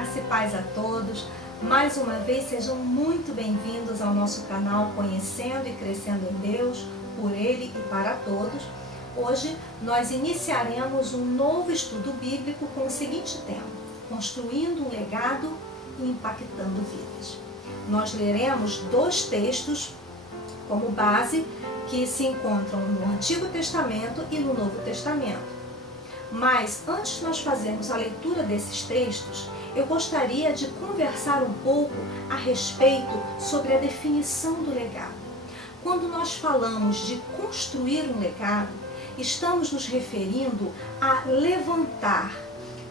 Graça e paz a todos. Mais uma vez, sejam muito bem-vindos ao nosso canal Conhecendo e Crescendo em Deus, por Ele e para todos. Hoje nós iniciaremos um novo estudo bíblico com o seguinte tema: Construindo um legado e impactando vidas. Nós leremos dois textos como base que se encontram no Antigo Testamento e no Novo Testamento. Mas antes de nós fazermos a leitura desses textos, eu gostaria de conversar um pouco a respeito sobre a definição do legado. Quando nós falamos de construir um legado, estamos nos referindo a levantar,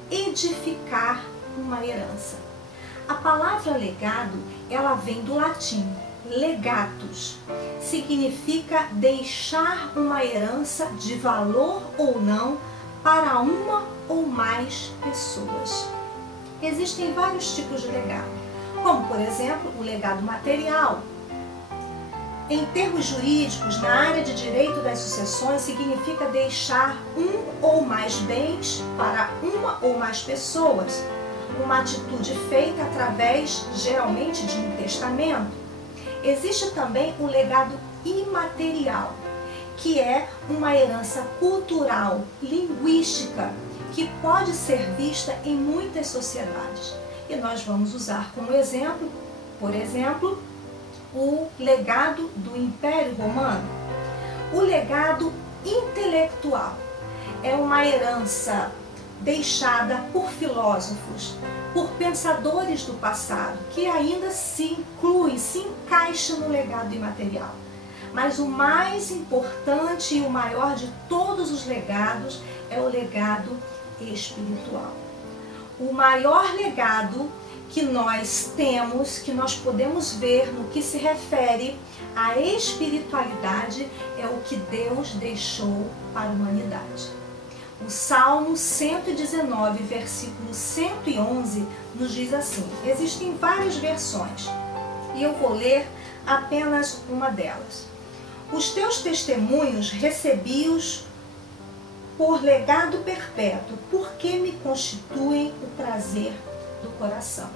edificar uma herança. A palavra legado, ela vem do latim legatus, significa deixar uma herança de valor ou não para uma ou mais pessoas. Existem vários tipos de legado, como por exemplo o legado material. Em termos jurídicos, na área de direito das sucessões, significa deixar um ou mais bens para uma ou mais pessoas, uma atitude feita através, geralmente, de um testamento. Existe também o legado imaterial, que é uma herança cultural, linguística, que pode ser vista em muitas sociedades. E nós vamos usar como exemplo, por exemplo, o legado do Império Romano. O legado intelectual é uma herança deixada por filósofos, por pensadores do passado, que ainda se inclui, se encaixa no legado imaterial. Mas o mais importante e o maior de todos os legados é o legado espiritual. O maior legado que nós temos, que nós podemos ver no que se refere à espiritualidade, é o que Deus deixou para a humanidade. O Salmo 119, versículo 111, nos diz assim: existem várias versões, e eu vou ler apenas uma delas. Os teus testemunhos recebi-os por legado perpétuo, porque me constituem o prazer do coração.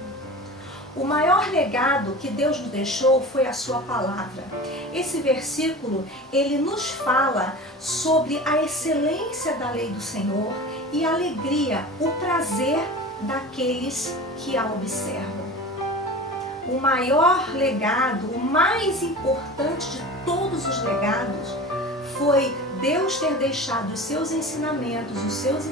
O maior legado que Deus nos deixou foi a sua palavra. Esse versículo, ele nos fala sobre a excelência da lei do Senhor e a alegria, o prazer daqueles que a observam. O maior legado, o mais importante de todos os legados, foi Deus ter deixado os seus ensinamentos, os seus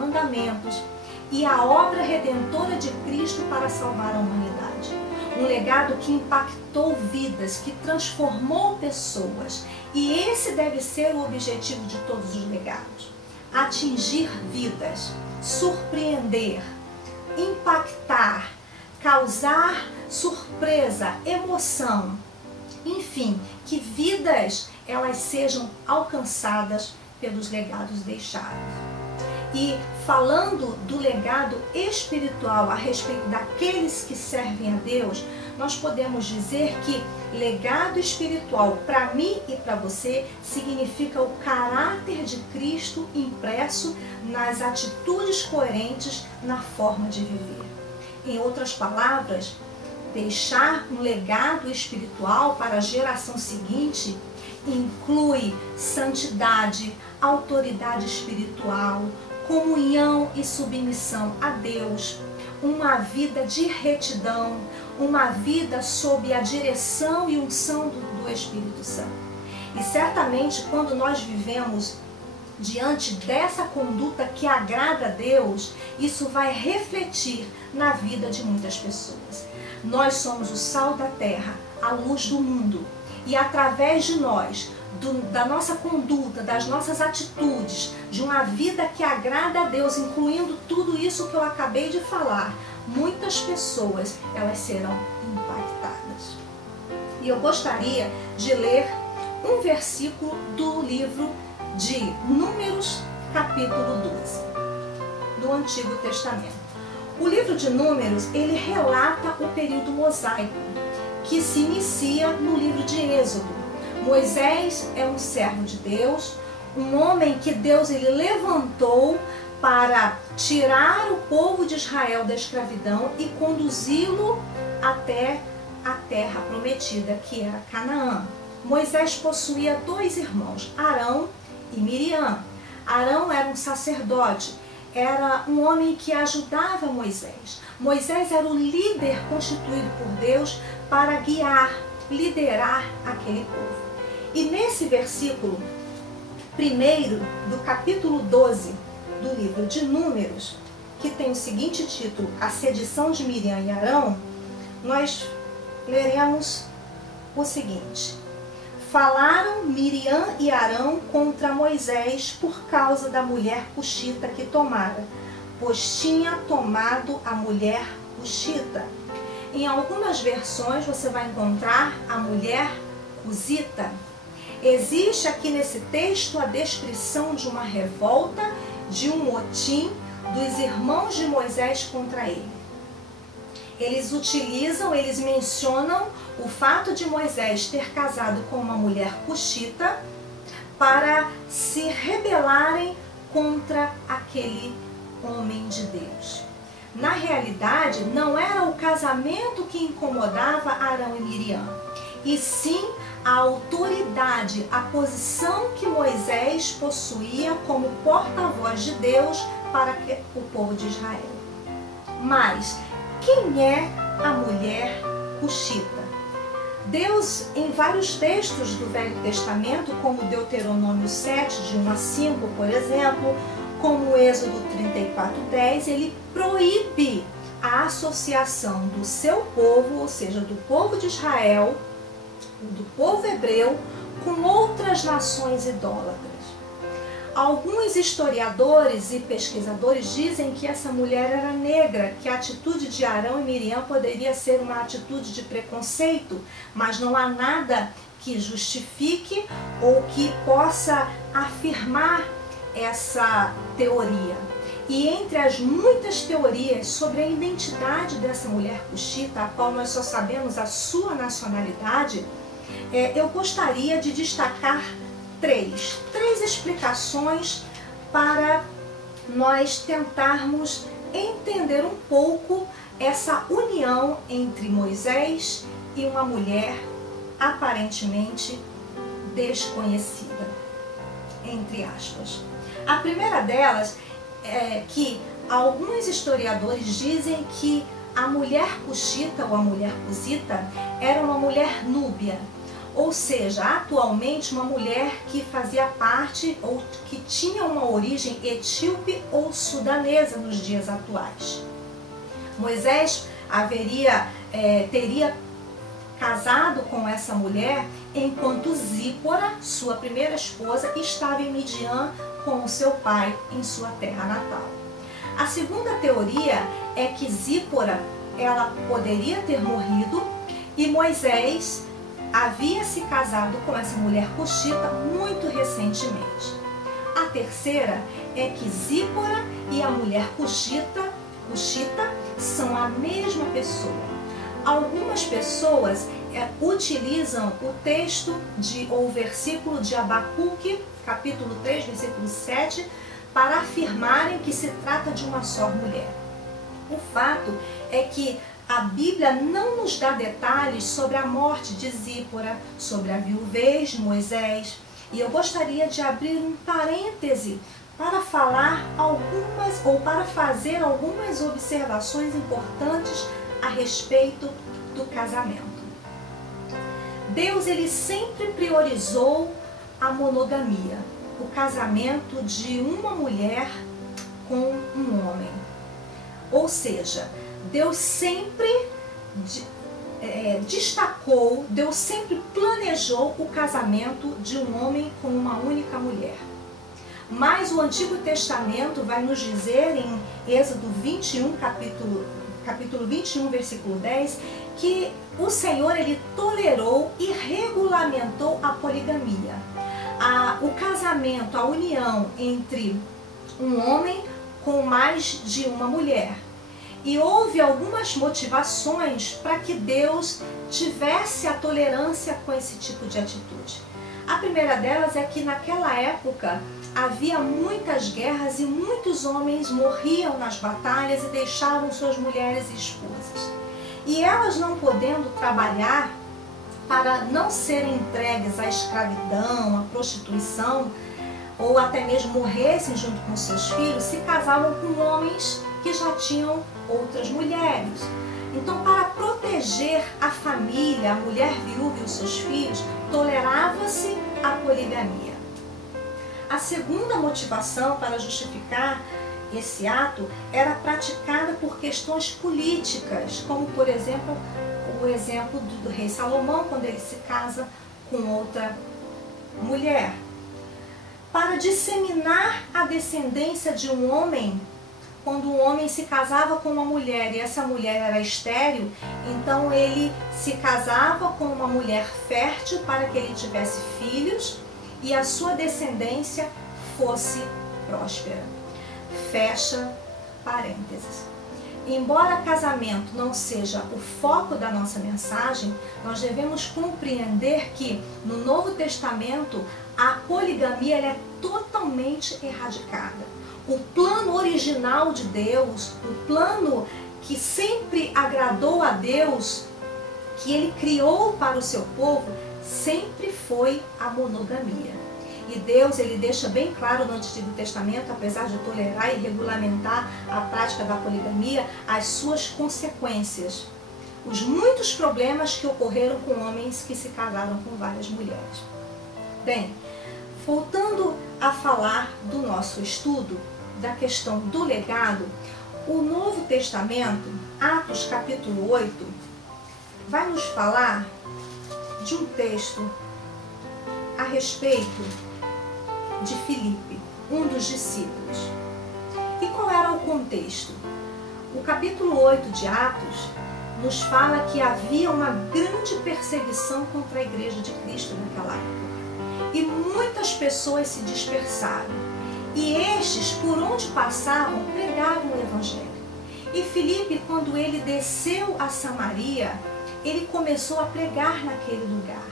mandamentos e a obra redentora de Cristo para salvar a humanidade. Um legado que impactou vidas, que transformou pessoas. E esse deve ser o objetivo de todos os legados: atingir vidas, surpreender, impactar, causar surpresa, emoção, enfim, que vidas elas sejam alcançadas pelos legados deixados. E falando do legado espiritual a respeito daqueles que servem a Deus, nós podemos dizer que legado espiritual para mim e para você significa o caráter de Cristo impresso nas atitudes coerentes na forma de viver. Em outras palavras, deixar um legado espiritual para a geração seguinte inclui santidade, autoridade espiritual, comunhão e submissão a Deus, uma vida de retidão, uma vida sob a direção e unção do Espírito Santo. E certamente quando nós vivemos diante dessa conduta que agrada a Deus, isso vai refletir na vida de muitas pessoas. Nós somos o sal da terra, a luz do mundo. E através de nós, da nossa conduta, das nossas atitudes, de uma vida que agrada a Deus, incluindo tudo isso que eu acabei de falar, muitas pessoas elas serão impactadas. E eu gostaria de ler um versículo do livro de Números, capítulo 12, do Antigo Testamento. O livro de Números, ele relata o período mosaico, que se inicia no livro de Êxodo. Moisés é um servo de Deus, um homem que Deus ele levantou para tirar o povo de Israel da escravidão e conduzi-lo até a terra prometida, que era Canaã. Moisés possuía 2 irmãos, Arão e Miriam. Arão era um sacerdote, era um homem que ajudava Moisés. Moisés era o líder constituído por Deus para guiar, liderar aquele povo. E nesse versículo 1º do capítulo 12 do livro de Números, que tem o seguinte título, A Sedição de Miriam e Arão, nós leremos o seguinte: Falaram Miriam e Arão contra Moisés por causa da mulher cuxita que tomara, pois tinha tomado a mulher cuxita. Em algumas versões você vai encontrar a mulher cusita. Existe aqui nesse texto a descrição de uma revolta, de um motim dos irmãos de Moisés contra ele. Eles mencionam o fato de Moisés ter casado com uma mulher cuxita para se rebelarem contra aquele homem de Deus. Na realidade, não era o casamento que incomodava Arão e Miriam, e sim a autoridade, a posição que Moisés possuía como porta-voz de Deus para o povo de Israel. Mas quem é a mulher cuxita? Deus, em vários textos do Velho Testamento, como Deuteronômio 7, de 1 a 5, por exemplo, como Êxodo 34:10, ele proíbe a associação do seu povo, ou seja, do povo de Israel, do povo hebreu, com outras nações idólatras. Alguns historiadores e pesquisadores dizem que essa mulher era negra, que a atitude de Arão e Miriam poderia ser uma atitude de preconceito, mas não há nada que justifique ou que possa afirmar essa teoria. E entre as muitas teorias sobre a identidade dessa mulher cuxita, a qual nós só sabemos a sua nacionalidade, eu gostaria de destacar três explicações para nós tentarmos entender um pouco essa união entre Moisés e uma mulher aparentemente desconhecida, entre aspas. A primeira delas é que alguns historiadores dizem que a mulher cuxita ou a mulher cusita era uma mulher núbia, ou seja, atualmente uma mulher que fazia parte ou que tinha uma origem etíope ou sudanesa nos dias atuais. Moisés teria casado com essa mulher enquanto Zípora, sua primeira esposa, estava em Midian com o seu pai em sua terra natal. A segunda teoria é que Zípora, ela poderia ter morrido e Moisés havia se casado com essa mulher cuxita muito recentemente. A terceira é que Zípora e a mulher cuxita são a mesma pessoa. Algumas pessoas utilizam o texto ou o versículo de Abacuque, capítulo 3, versículo 7, para afirmarem que se trata de uma só mulher. O fato é que a Bíblia não nos dá detalhes sobre a morte de Zípora, sobre a viuvez de Moisés, e eu gostaria de abrir um parêntese para falar para fazer algumas observações importantes a respeito do casamento. Deus, ele sempre priorizou a monogamia, o casamento de uma mulher com um homem. Ou seja, Deus sempre destacou, Deus sempre planejou o casamento de um homem com uma única mulher. Mas o Antigo Testamento vai nos dizer em Êxodo 21, capítulo 21, versículo 10, que o Senhor, ele tolerou e regulamentou a poligamia. O casamento, a união entre um homem com mais de uma mulher. E houve algumas motivações para que Deus tivesse a tolerância com esse tipo de atitude. A primeira delas é que naquela época havia muitas guerras e muitos homens morriam nas batalhas e deixavam suas mulheres e esposas. E elas, não podendo trabalhar para não serem entregues à escravidão, à prostituição, ou até mesmo morressem junto com seus filhos, se casavam com homens que já tinham outras mulheres. Então, para proteger a família, a mulher viúva e os seus filhos, tolerava-se a poligamia. A segunda motivação para justificar esse ato era praticada por questões políticas, como, por exemplo, o exemplo do rei Salomão, quando ele se casa com outra mulher. Para disseminar a descendência de um homem, quando um homem se casava com uma mulher e essa mulher era estéril, então ele se casava com uma mulher fértil para que ele tivesse filhos e a sua descendência fosse próspera. Fecha parênteses. Embora casamento não seja o foco da nossa mensagem, nós devemos compreender que no Novo Testamento a poligamia ela é totalmente erradicada. O plano original de Deus, o plano que sempre agradou a Deus, que Ele criou para o seu povo, sempre foi a monogamia. E Deus, ele deixa bem claro no Antigo Testamento, apesar de tolerar e regulamentar a prática da poligamia, as suas consequências. Os muitos problemas que ocorreram com homens que se casaram com várias mulheres. Bem, voltando a falar do nosso estudo, da questão do legado, o Novo Testamento, Atos capítulo 8, vai nos falar de um texto a respeito de Filipe, um dos discípulos. E qual era o contexto? O capítulo 8 de Atos nos fala que havia uma grande perseguição contra a igreja de Cristo naquela época. E muitas pessoas se dispersaram. E estes, por onde passavam, pregavam o evangelho. E Filipe, quando ele desceu a Samaria, ele começou a pregar naquele lugar.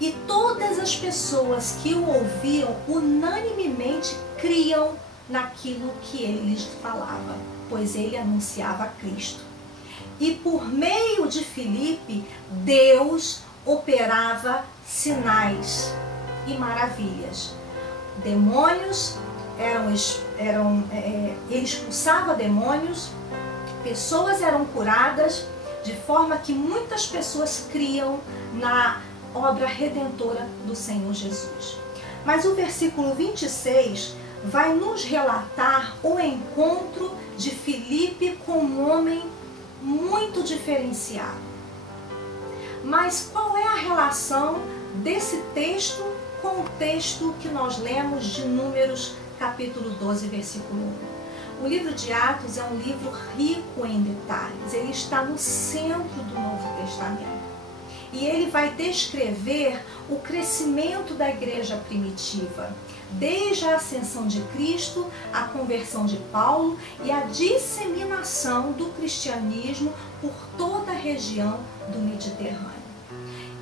E todas as pessoas que o ouviam unanimemente criam naquilo que ele lhes falava, pois ele anunciava Cristo. E por meio de Filipe, Deus operava sinais e maravilhas. Demônios ele expulsava demônios, pessoas eram curadas, de forma que muitas pessoas criam na obra redentora do Senhor Jesus. Mas o versículo 26 vai nos relatar o encontro de Filipe com um homem muito diferenciado. Mas qual é a relação desse texto com o texto que nós lemos de Números capítulo 12, versículo 1? O livro de Atos é um livro rico em detalhes, ele está no centro do Novo Testamento. E ele vai descrever o crescimento da igreja primitiva, desde a ascensão de Cristo, a conversão de Paulo e a disseminação do cristianismo por toda a região do Mediterrâneo.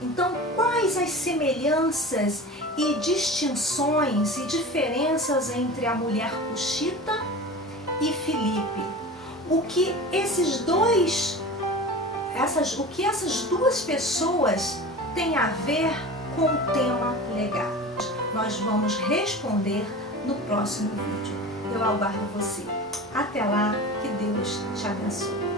Então, quais as semelhanças e distinções e diferenças entre a mulher cuxita e Filipe? O que essas duas pessoas têm a ver com o tema legado? Nós vamos responder no próximo vídeo. Eu aguardo você. Até lá, que Deus te abençoe.